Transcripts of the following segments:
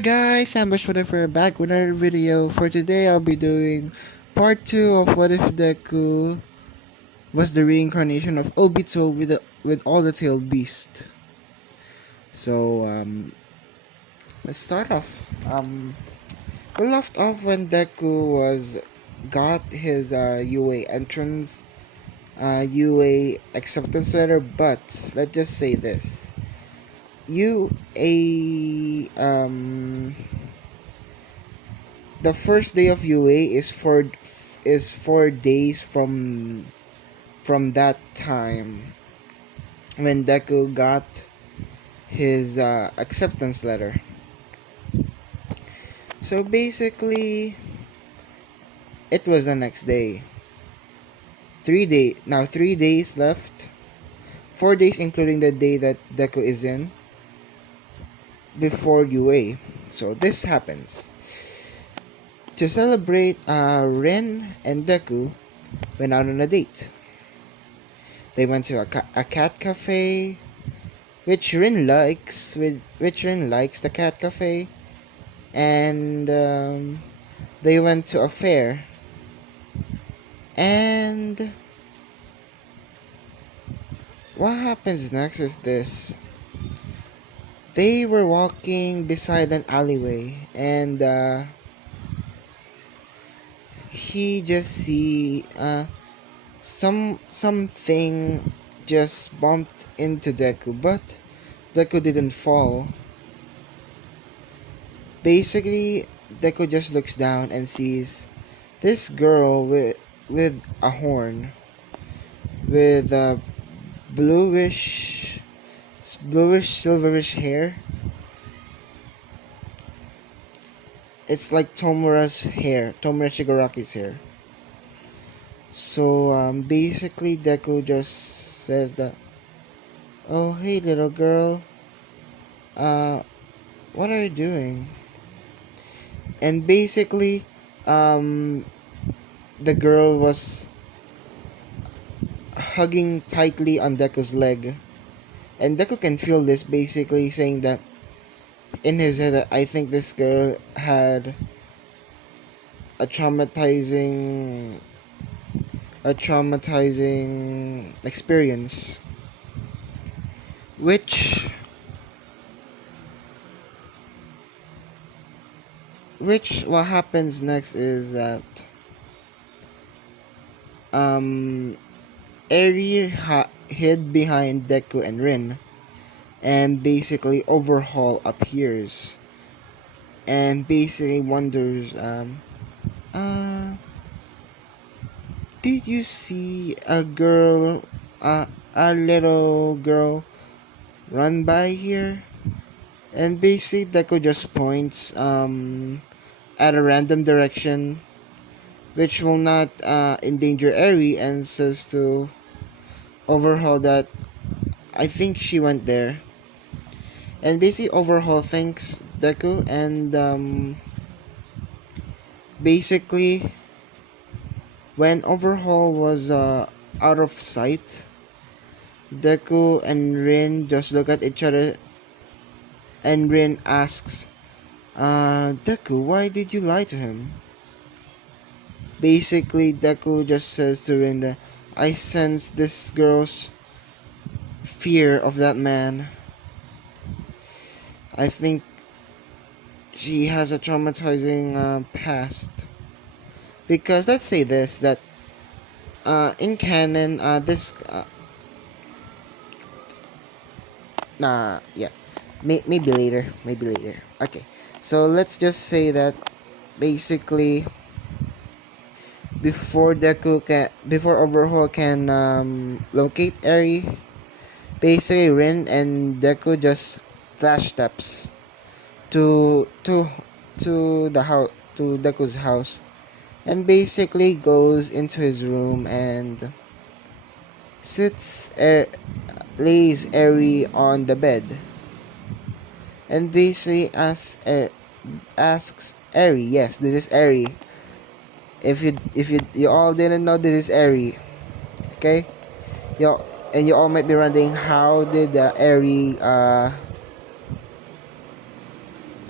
guys, I'm for back with another video. For today, I'll be doing part 2 of What If Deku was the reincarnation of Obito with all the tailed beast. So, let's start off. We left off when Deku got his UA entrance, UA acceptance letter, but let's just say this. The first day of UA is 4 days from that time when Deku got his acceptance letter. So basically, it was the next day. 3 days left. 4 days including the day that Deku is in before UA. So this happens. To celebrate, Rin and Deku went out on a date. They went to a cat cafe, which Rin likes. Which Rin likes the cat cafe, and they went to a fair. And what happens next is this: they were walking beside an alleyway, and he just see something just bumped into Deku, but Deku didn't fall. Basically, Deku just looks down and sees this girl with a horn, with bluish silverish hair. It's like Tomura Shigaraki's hair. So basically Deku just says that, "Oh, hey little girl, what are you doing?" And basically, the girl was hugging tightly on Deku's leg, and Deku can feel this, basically saying that in his head that I think this girl had a traumatizing experience, which what happens next is that Eri hid behind Deku and Rin, and basically Overhaul appears and basically wonders, did you see a little girl run by here? And basically Deku just points at a random direction, which will not endanger Eri, and says to Overhaul that I think she went there. And basically Overhaul thanks Deku, and basically when Overhaul was out of sight, Deku and Rin just look at each other, and Rin asks, Deku, why did you lie to him? Basically, Deku just says to Rin that I sense this girl's fear of that man. I think she has a traumatizing past. Because let's say this, that in canon, maybe later. Okay, so let's just say that basically before Overhaul can locate Eri, basically Rin and Deku just flash steps to the house, to Deku's house, and basically goes into his room and lays Eri on the bed, and basically asks Eri, yes, this is Eri. If you all didn't know, this is Eri. Okay, you all might be wondering how did Eri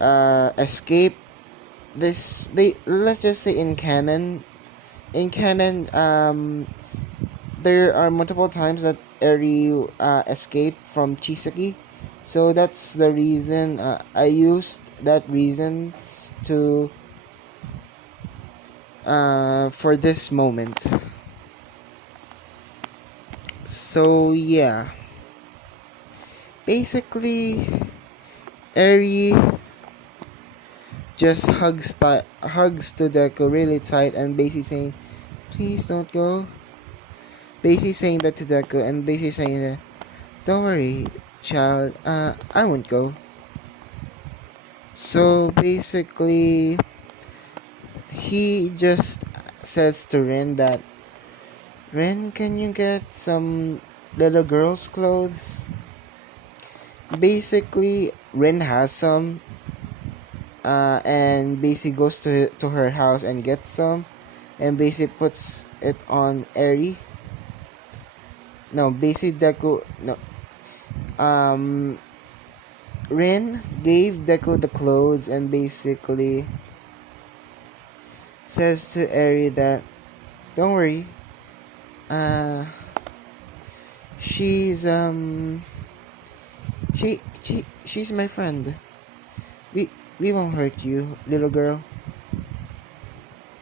escape this. They, let's just say in canon, there are multiple times that Eri escaped from Chisaki. So that's the reason I used that reasons to for this moment. So yeah, basically Eri just hugs to Deku really tight and basically saying, "Please don't go." Basically saying that to Deku and basically saying that, "Don't worry, child. I won't go." So basically, he just says to Rin that, "Rin, can you get some little girl's clothes?" Basically, Rin has some, and basically goes to her house and gets some, and basically puts it on Eri. No, basically Deku. No, um, Rin gave Deku the clothes and basically says to Eri that, "Don't worry, uh, she's she's my friend. We won't hurt you, little girl."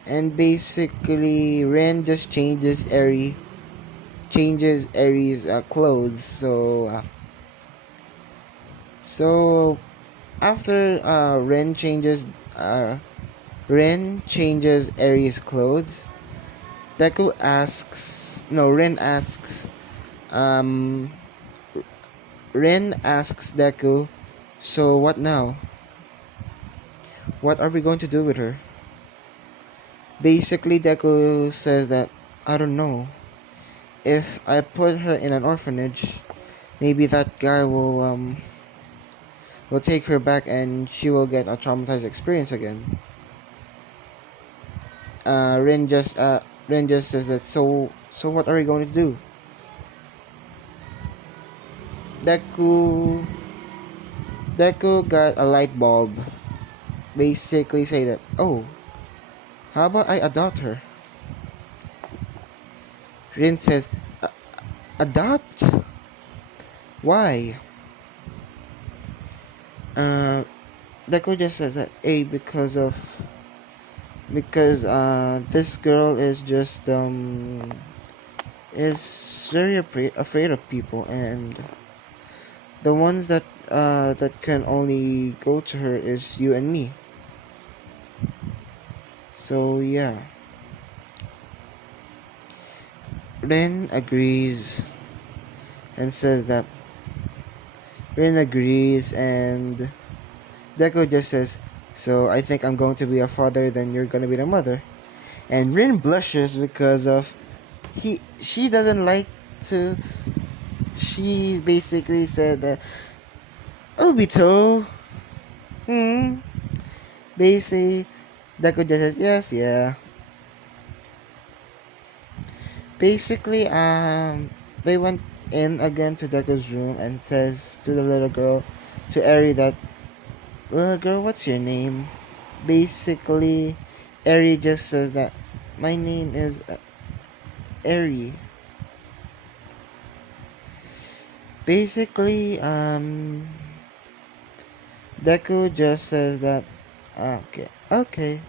And basically, Ren just changes Eri's clothes. So after Ren changes Eri's clothes. Deku asks, no, um, Ren asks Deku, "So what now? What are we going to do with her?" Basically, Deku says that, "I don't know. If I put her in an orphanage, maybe that guy will take her back and she will get a traumatized experience again." Ren just says that, so what are we going to do?" Deku Deku got a light bulb. Basically say that, "Oh, how about I adopt her?" Rin says, "Adopt? Why?" Uh, Deku just says that, "Hey, because this girl is just is very afraid of people, and the ones that can only go to her is you and me. So yeah." Ren agrees and says that Rin agrees and Deku just says, "So I think I'm going to be a father, then you're gonna be the mother." And Rin blushes because of she doesn't like to. She basically said that, "Obito, hmm." Basically, Deku just says, "Yes, yeah." Basically, they went in again to Deku's room and says to the little girl, to Eri that, "Little girl, what's your name?" Basically, Eri just says that, "My name is Eri." Basically, Deku just says that, okay, okay,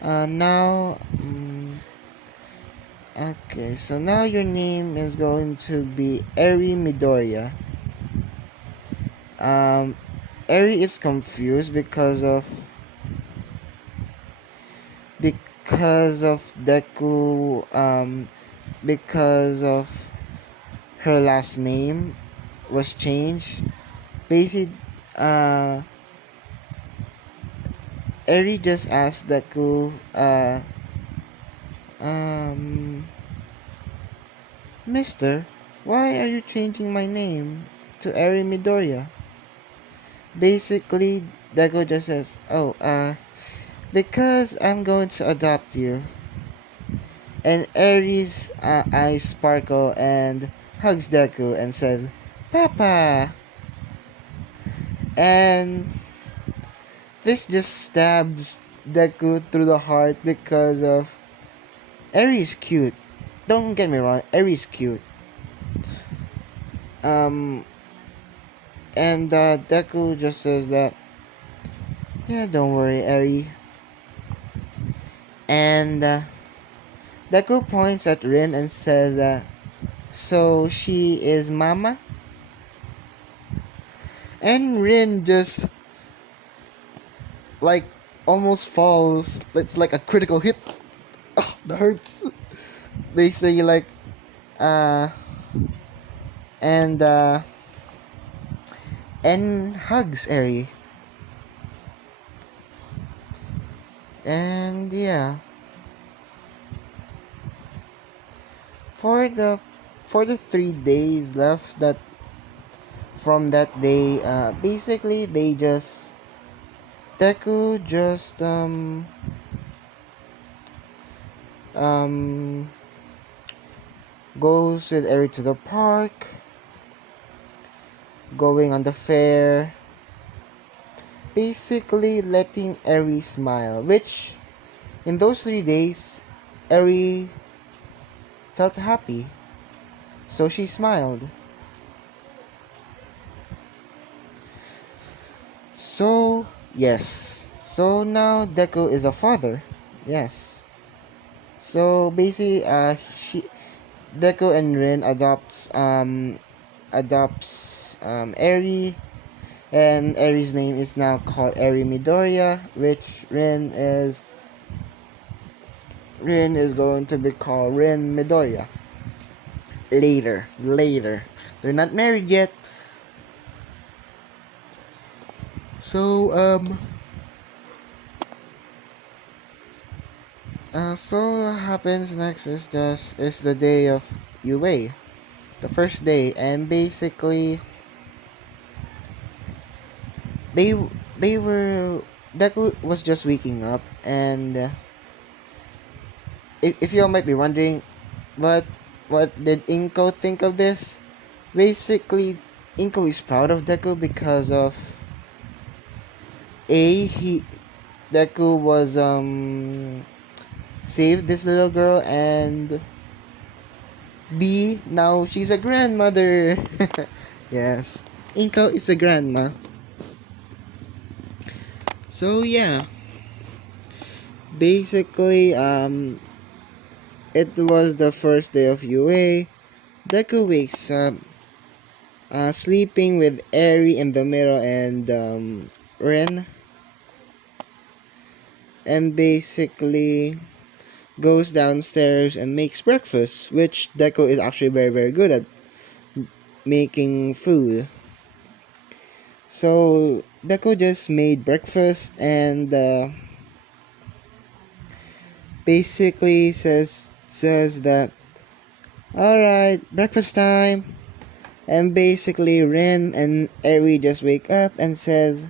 now, okay, so now your name is going to be Eri Midoriya. Um, Eri is confused because of Deku, because of her last name was changed. Basically, uh, Eri just asked Deku, um, "Mister, why are you changing my name to Eri Midoriya?" Basically, Deku just says, "Oh, because I'm going to adopt you." And Eri's eyes sparkle and hugs Deku and says, "Papa." And this just stabs Deku through the heart because of Eri is cute. Don't get me wrong, Eri is cute. Um, and Deku just says that, yeah, don't worry, Eri. And Deku points at Rin and says that, so she is Mama? And Rin just, like, almost falls. It's like a critical hit. Oh, that hurts. Basically, like, uh, and, uh, and hugs Eri. And yeah, for the 3 days left that from that day, basically they just Deku just um goes with Eri to the park, going on the fair, basically letting Eri smile, which in those 3 days Eri felt happy, so she smiled. So yes, so now Deku is a father. Yes. So basically, Deku and Rin adopts Eri, and Eri's name is now called Eri Midoriya, which Rin is going to be called Rin Midoriya. Later. They're not married yet. So so what happens next is the day of UA, the first day, and basically they they were Deku was just waking up, and if y'all might be wondering, what did Inko think of this? Basically, Inko is proud of Deku because of he Deku was saved this little girl, and B, now she's a grandmother. Yes, Inko is a grandma. So yeah, basically it was the first day of UA. Deku wakes up, sleeping with Eri in the middle and Ren, and basically goes downstairs and makes breakfast, which Deku is actually very very good at making food. So Deku just made breakfast and basically says that, all right, breakfast time. And basically Ren and Eri just wake up and says,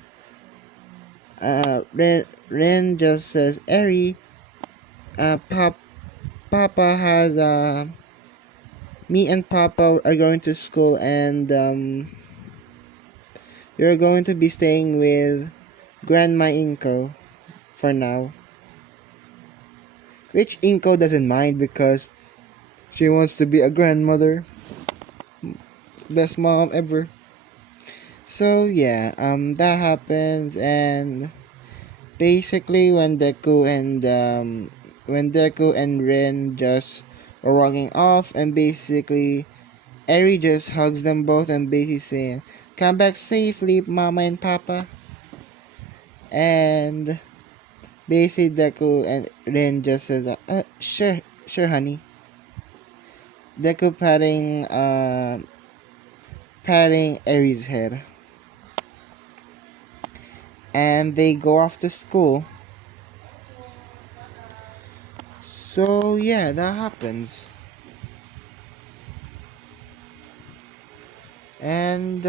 Ren just says, Eri, Papa has me and Papa are going to school, and you're going to be staying with Grandma Inko for now. Which Inko doesn't mind because she wants to be a grandmother. Best mom ever. So yeah, that happens, and basically when Deku and Rin just are walking off, and basically Eri just hugs them both and basically saying, "Come back safely, Mama and Papa." And basically Deku and Rin just says, sure, honey." Deku patting Eri's head, and they go off to school. So yeah, that happens. And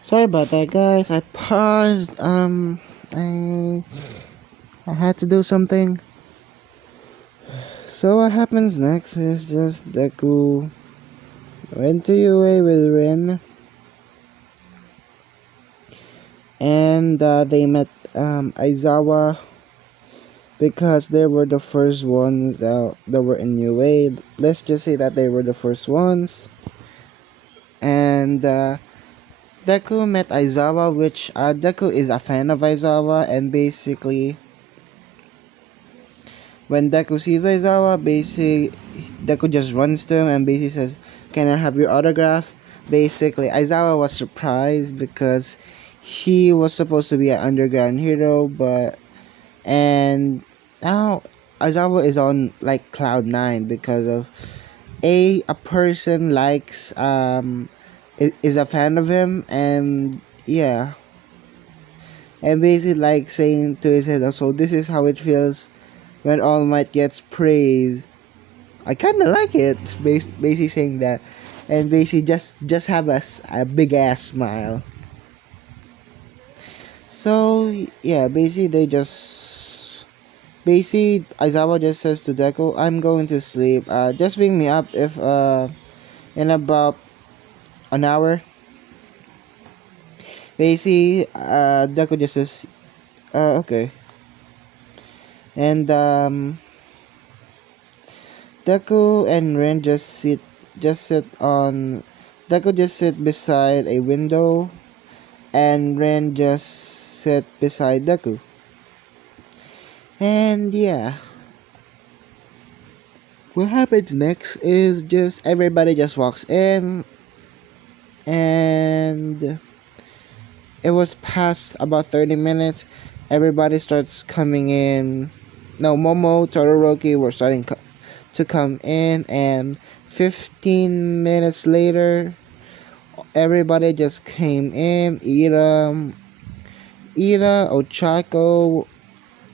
sorry about that, guys. I paused. I had to do something. So what happens next is just Deku went to UA with Rin, And they met Aizawa because they were the first ones that were in New Way. Let's just say that they were the first ones. And Deku met Aizawa, which Deku is a fan of Aizawa, and basically, when Deku sees Aizawa, basically, Deku just runs to him and basically says, "Can I have your autograph?" Basically, Aizawa was surprised because he was supposed to be an underground hero, and now Aizawa is on like cloud nine because of a person likes is a fan of him, and yeah, and basically like saying to his head, "So this is how it feels when All Might gets praise." I kind of like it. Basically saying that, and basically just have a big ass smile. So yeah, basically they just basically Aizawa just says to Deku, "I'm going to sleep. Just wake me up if in about an hour." Basically, Deku just says, "Okay," and Deku and Ren just sit on. Deku just sit beside a window, and Ren just sit beside Deku. And yeah, what happens next is just everybody just walks in, and it was past about 30 minutes. Everybody starts coming in. No, Momo, Todoroki were starting to come in, and 15 minutes later, everybody just came in. Ira, Ochako,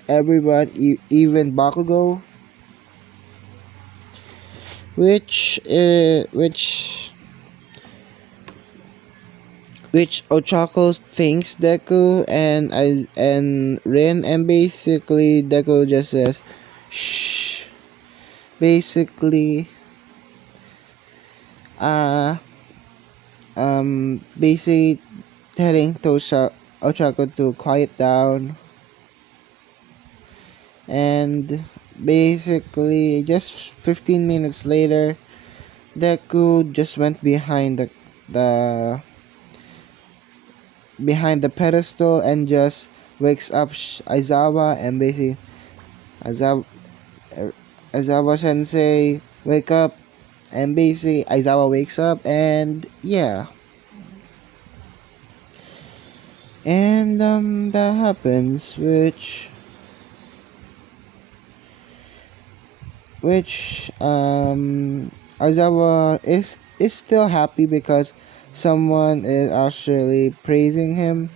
everyone, even Bakugo, which Ochako thinks Deku and Rin, and basically Deku just says, "Shh." Basically, uh, basically telling Ochako to quiet down, and basically just 15 minutes later, Deku just went the behind the pedestal and just wakes up Aizawa, and basically Aizawa, Aizawa sensei, wake up, and basically Aizawa wakes up, and yeah, and that happens, which Aizawa is still happy because someone is actually praising him,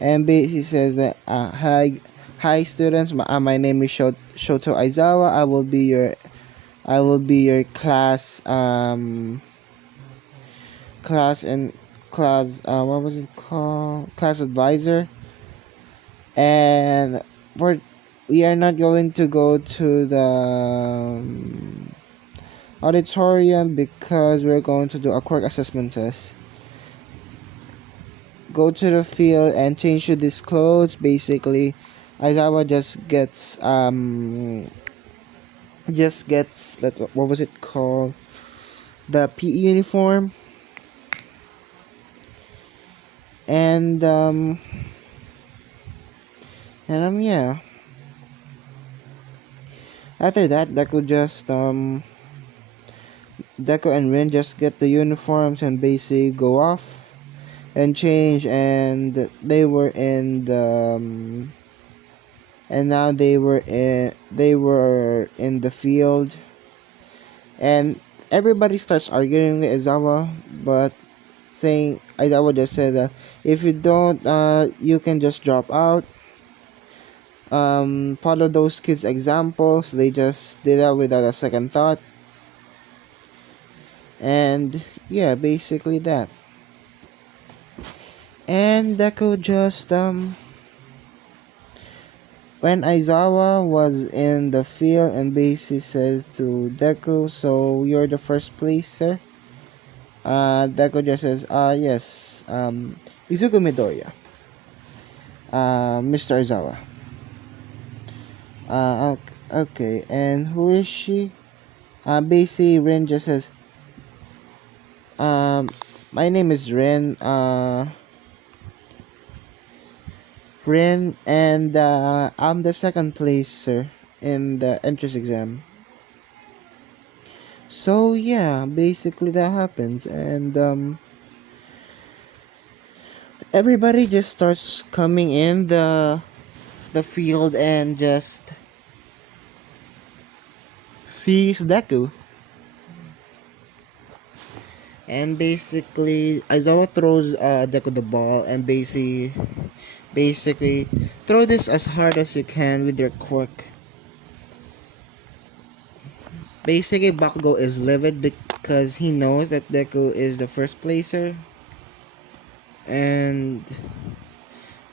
and basically says that hi students, my name is Shoto Aizawa. I will be your class and class what was it called, class advisor, and for we are not going to go to the auditorium because we're going to do a quirk assessment test. Go to the field and change to these clothes. Basically, Aizawa just gets that, what was it called, the PE uniform, and yeah. After that, Deku and Rin just get the uniforms and basically go off and change, and they were in the and now they were in the field, and everybody starts arguing with Aizawa, but saying Aizawa just said that if you don't, you can just drop out. Follow those kids' examples. They just did that without a second thought, and yeah, basically that. And Deku just when Aizawa was in the field and basically says to Deku, "So you're the first place, sir?" Deku just says, "Yes, Izuku Midoriya." Mr. Aizawa. Okay, and who is she? Basically, Rin just says, um, my name is Rin. Rin, and I'm the second placer in the entrance exam. So yeah, basically that happens, and everybody just starts coming in the field and just sees Deku. And basically, Aizawa throws Deku the ball and basically throw this as hard as you can with your quirk. Basically, Bakugo is livid because he knows that Deku is the first placer, and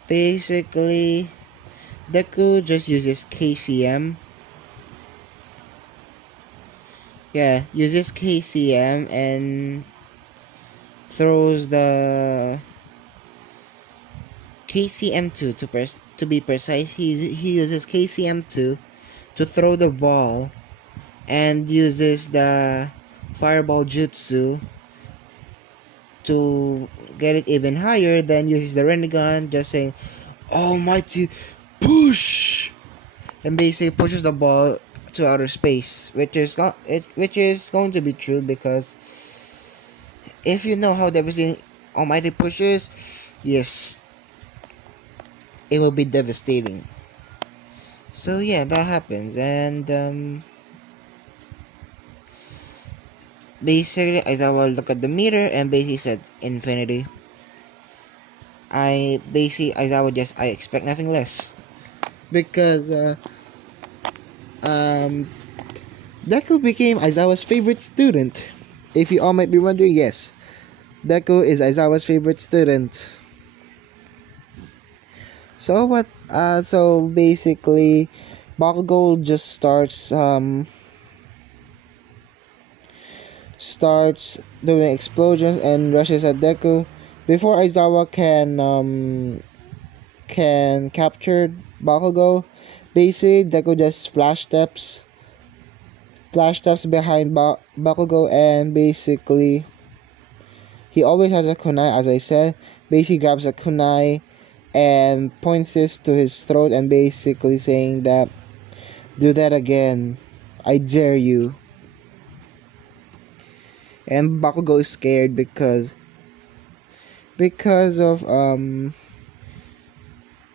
basically Deku just uses KCM. Yeah, uses KCM and throws the KCM2 to be precise. He uses KCM2 to throw the ball and uses the fireball jutsu to get it even higher, then uses the Rinnegan, just saying almighty push, and basically pushes the ball to outer space, which is going to be true, because if you know how devastating almighty push is, yes, it will be devastating. So yeah, that happens, and basically Aizawa look at the meter and basically said infinity. I expect nothing less, because um Deku became Aizawa's favorite student. If you all might be wondering, yes, Deku is Aizawa's favorite student. So what? So basically, Bakugo just starts doing explosions and rushes at Deku before Aizawa can capture Bakugo. Basically, Deku just flash steps behind Bakugo, and basically he always has a kunai, as I said. Basically grabs a kunai and points this to his throat and basically saying that, do that again, I dare you. And Bakugo is scared because of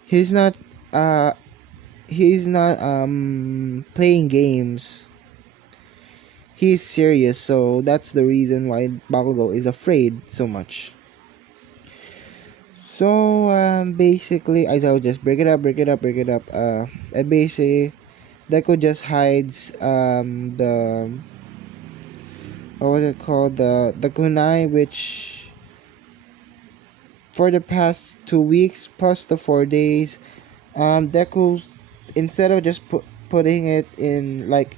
he's not uh playing games. He's serious, so that's the reason why Bakugo is afraid so much. So basically Aizawa just break it up. And basically Deku just hides the, what was it called, the kunai, which for the past 2 weeks plus the 4 days, Deku, instead of just putting it in, like,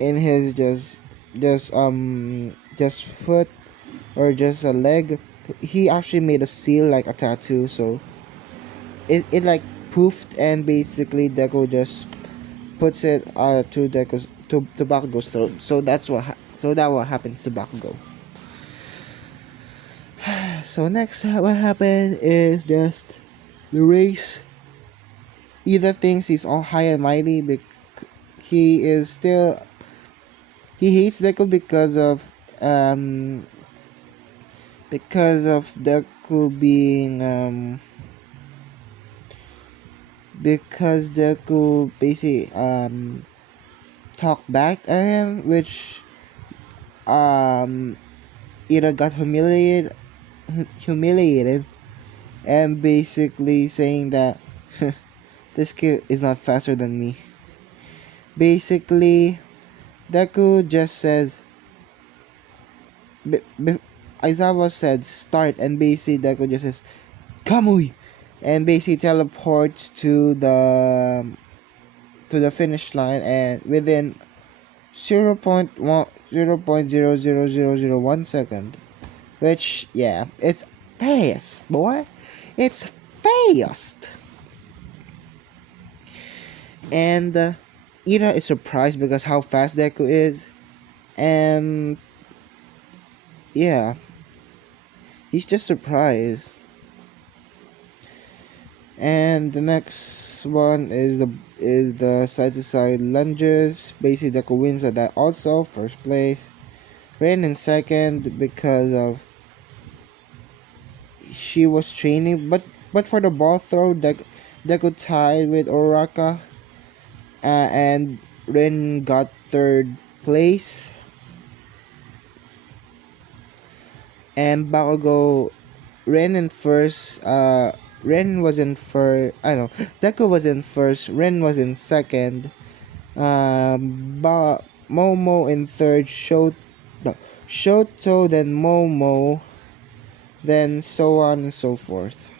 in his just foot or just a leg, he actually made a seal, like a tattoo. So it like poofed, and basically Deku just puts it to Bakugo's throat. So that what happens to Bakugo. So next, what happened is just the race. Either thinks he's all high and mighty, he is still, he hates Deku because of Deku being because Deku basically talked back at him, which either got humiliated and basically saying that this kid is not faster than me. Basically, Deku just says, Aizawa said start, and basically Deku just says Kamui, and basically teleports to the finish line, and within 0.00001 second, which, yeah, it's fast, boy, it's fast. And Ira is surprised because how fast Deku is. And yeah, he's just surprised. And the next one is the side to side lunges. Basically Deku wins at that also, first place. Ran in second because of she was training, but for the ball throw, Deku tied with Oraka, and Ren got third place, and Bakugo Ren in first. Ren was in first. I don't know. Deku was in first. Ren was in second. Momo in third. No, Shoto, then Momo, then so on and so forth.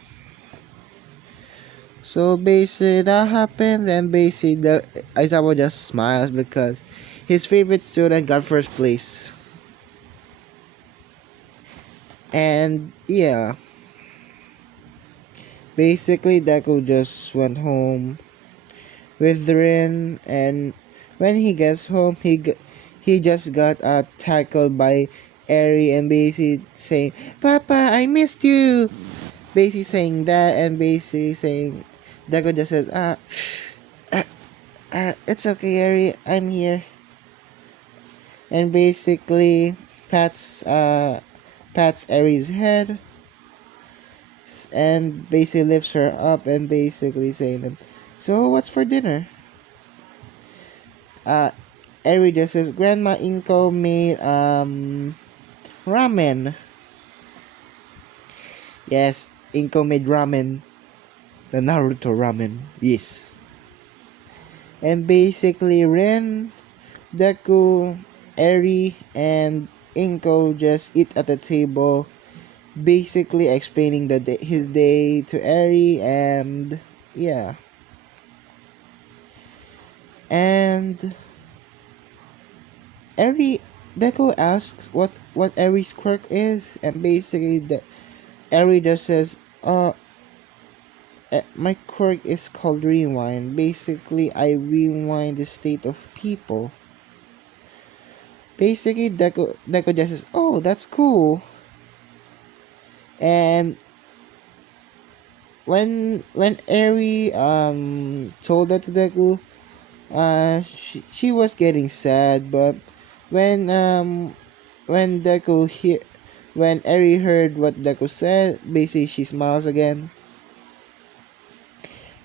So basically that happened, and basically Aizawa just smiles because his favorite student got first place. And yeah, basically Deku just went home with Rin, and when he gets home, he just got tackled by Eri, and basically saying, "Papa, I missed you." Basically saying that, and basically saying, Deku just says, uh, it's okay, Eri, I'm here." And basically pats Eri's head, and basically lifts her up, and basically saying, "So what's for dinner?" Uh, Eri just says, "Grandma Inko made ramen." Yes, Inko made ramen, the Naruto ramen. Yes. And basically Ren, Deku, Eri, and Inko just eat at the table, basically explaining his day to Eri, and yeah. And Eri Deku asks what Eri's quirk is, and basically Eri just says, my quirk is called rewind. Basically, I rewind the state of people." Basically, Deku just says, "Oh, that's cool." And when Eri told that to Deku, she was getting sad, but when um when Deku hear when Eri heard what Deku said, basically she smiles again.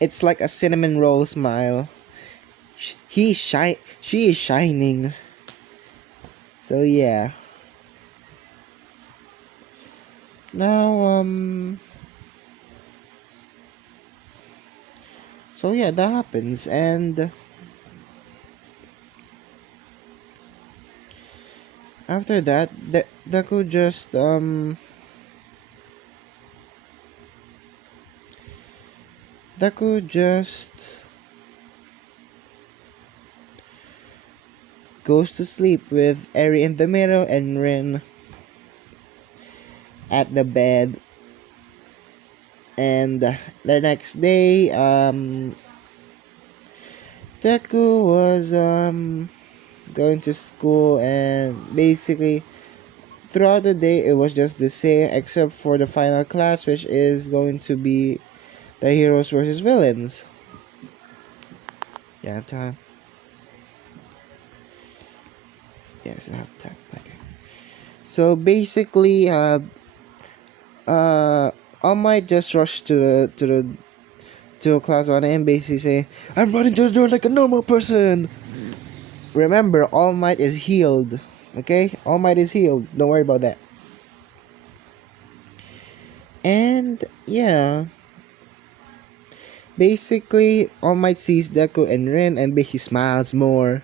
It's like a cinnamon roll smile. She is shining. So yeah. Now so yeah, that happens, and after that, Deku just goes to sleep with Eri in the middle and Rin at the bed. And the next day, Deku was going to school, and basically throughout the day it was just the same except for the final class, which is going to be the heroes versus villains. You have time? Yes, I have time. Okay. So basically, All Might just rushed to class 1 and basically say, "I'm running to the door like a normal person." Remember, All Might is healed. Okay? All Might is healed. Don't worry about that. And yeah. Basically, All Might sees Deku and Rin, and basically smiles more.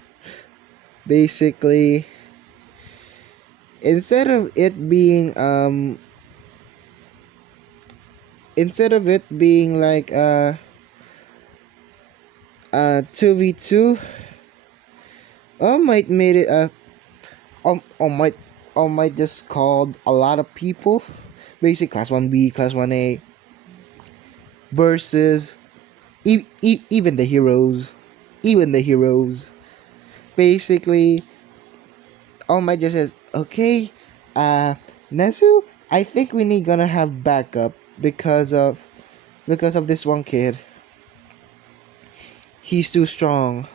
Basically, instead of it being like 2v2, All Might made it All Might just called a lot of people, basically class 1B, class 1A, versus even the heroes. even the heroes. Basically, All Might just says, okay, uh, Nezu, I think we need gonna have backup because of this one kid. He's too strong.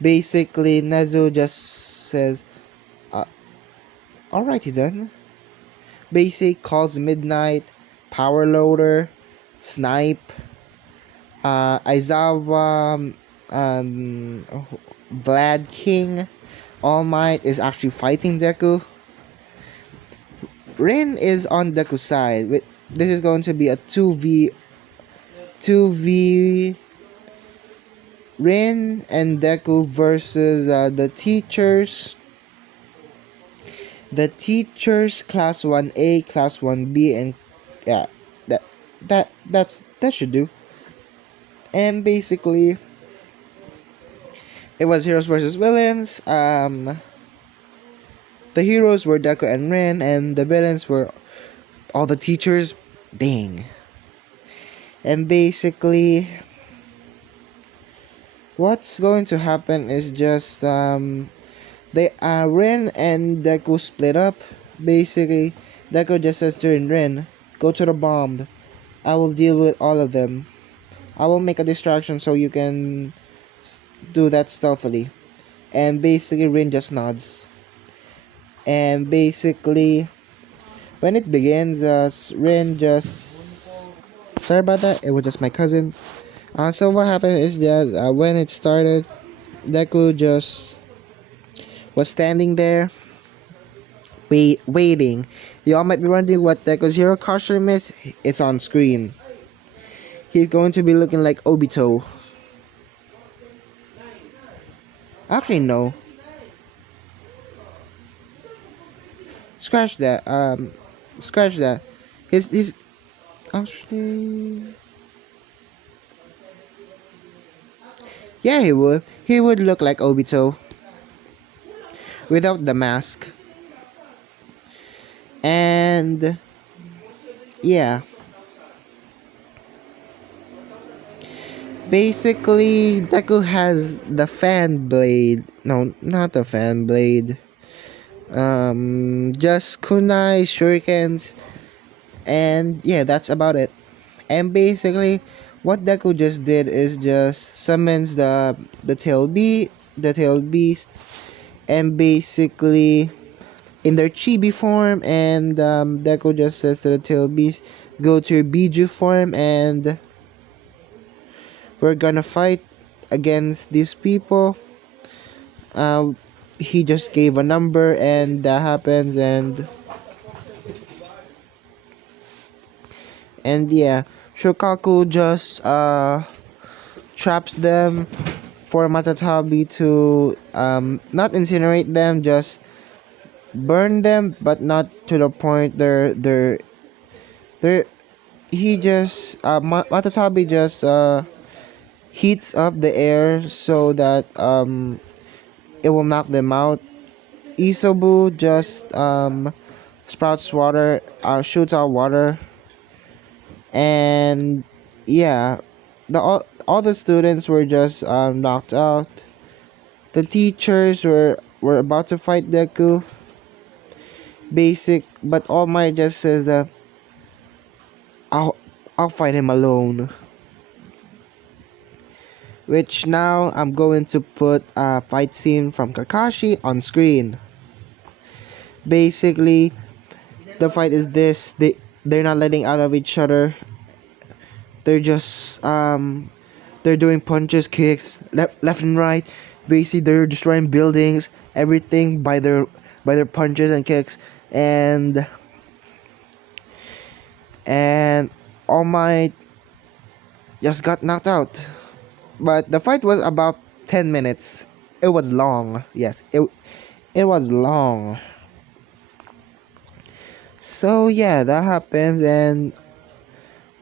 Basically, Nezu just says, uh, alrighty then. Basic calls Midnight, Power Loader, Snipe, Aizawa, um, Vlad King, All Might is actually fighting Deku. Rin is on Deku's side. This is going to be a 2v Rin and Deku versus the teachers. The teachers class 1A, class 1B, and yeah, that should do. And basically, it was heroes versus villains. The heroes were Deku and Rin, and the villains were all the teachers. Dang. And basically, what's going to happen is just they Rin and Deku split up. Basically, Deku just says to Rin, go to the bomb. I will deal with all of them. I will make a distraction so you can do that stealthily. And basically, Rin just nods. And basically, when it begins, Rin just... Sorry about that, it was just my cousin. So what happened is that when it started, Deku just was standing there, waiting. You all might be wondering what Deku's hero costume is. It's on screen. He's going to be looking like Obito. Actually, no. Scratch that. Scratch that. His actually. Yeah, he would. He would look like Obito without the mask. And yeah. Basically, Deku has the fan blade. No, not the fan blade. Just kunai, shurikens, and yeah, that's about it. And basically, what Deku just did is just summons the tail beasts, and basically in their chibi form, and Deku just says to the tail beast, go to your Biju form, and we're gonna fight against these people. Uh, he just gave a number, and that happens, and yeah, Shokaku just traps them for Matatabi to not incinerate them, just burn them, but not to the point they're he just Matatabi just heats up the air so that it will knock them out. Isobu just sprouts water, shoots out water, and yeah, all the students were just knocked out. The teachers were about to fight Deku. But All Might just says that I'll I'll fight him alone. Which now I'm going to put a fight scene from Kakashi on screen. Basically, the fight is this: they're not letting out of each other. They're just they're doing punches, kicks, left and right. Basically, they're destroying buildings, everything by their punches and kicks, and All Might just got knocked out. But the fight was about 10 minutes. It was long. Yes, it was long. So yeah, that happens, and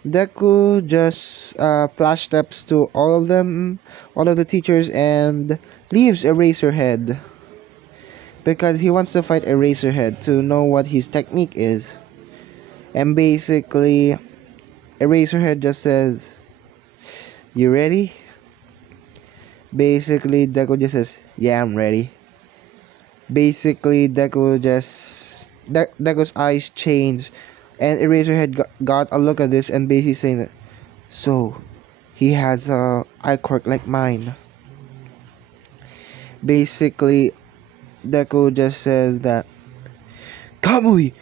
Deku just flash steps to all of them, all of the teachers, and leaves Eraserhead because he wants to fight Eraserhead to know what his technique is. And basically, Eraserhead just says, "You ready?" Basically, Deku just says, "Yeah, I'm ready." Basically, Deku's eyes change, and Eraserhead got a look at this and basically saying that, "So, he has a eye quirk like mine." Basically, Deku just says that, "Kamui!"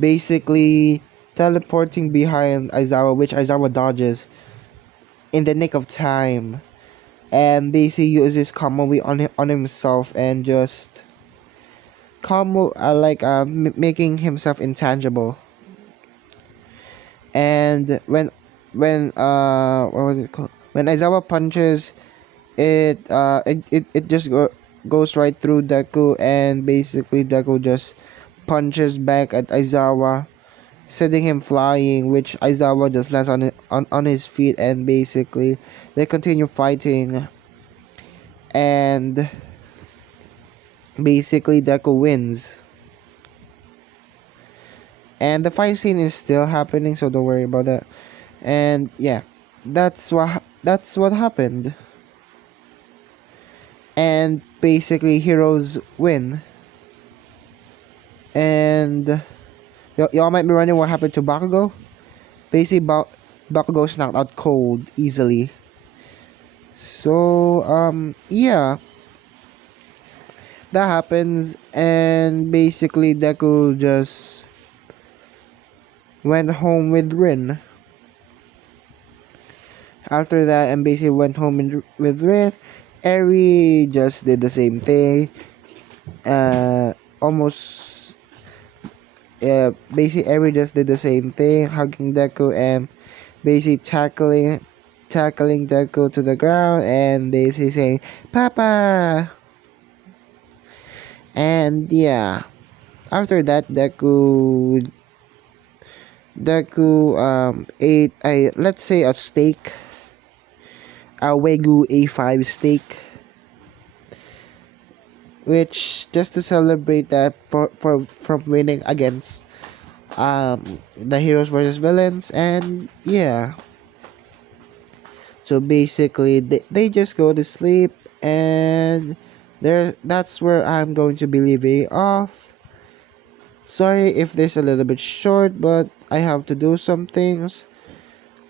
Basically, teleporting behind Aizawa, which Aizawa dodges in the nick of time, and basically uses Kamui on himself and just making himself intangible. And what was it called? When Aizawa punches, it just goes right through Deku, and basically Deku just punches back at Aizawa, sending him flying, which Aizawa just lands on his feet, and basically they continue fighting, and basically Deku wins. And the fight scene is still happening, so don't worry about that. And yeah, that's what happened. And basically heroes win. And y'all might be wondering what happened to Bakugo. Basically, Bakugo's knocked out cold easily. So yeah, that happens, and basically Deku just went home with Rin. After that, and basically went home with Rin. Eri just did the same thing. Almost. Basically Eri just did the same thing, hugging Deku and basically tackling Deku to the ground and basically saying "Papa." And yeah, after that Deku ate a, let's say, a steak, a Wagyu A5 steak, which just to celebrate that from winning against the heroes versus villains. And yeah, so basically they just go to sleep, and that's where I'm going to be leaving off. Sorry if this is a little bit short, but I have to do some things.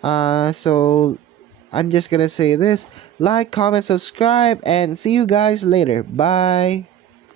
So I'm just gonna say this: like, comment, subscribe, and see you guys later. Bye.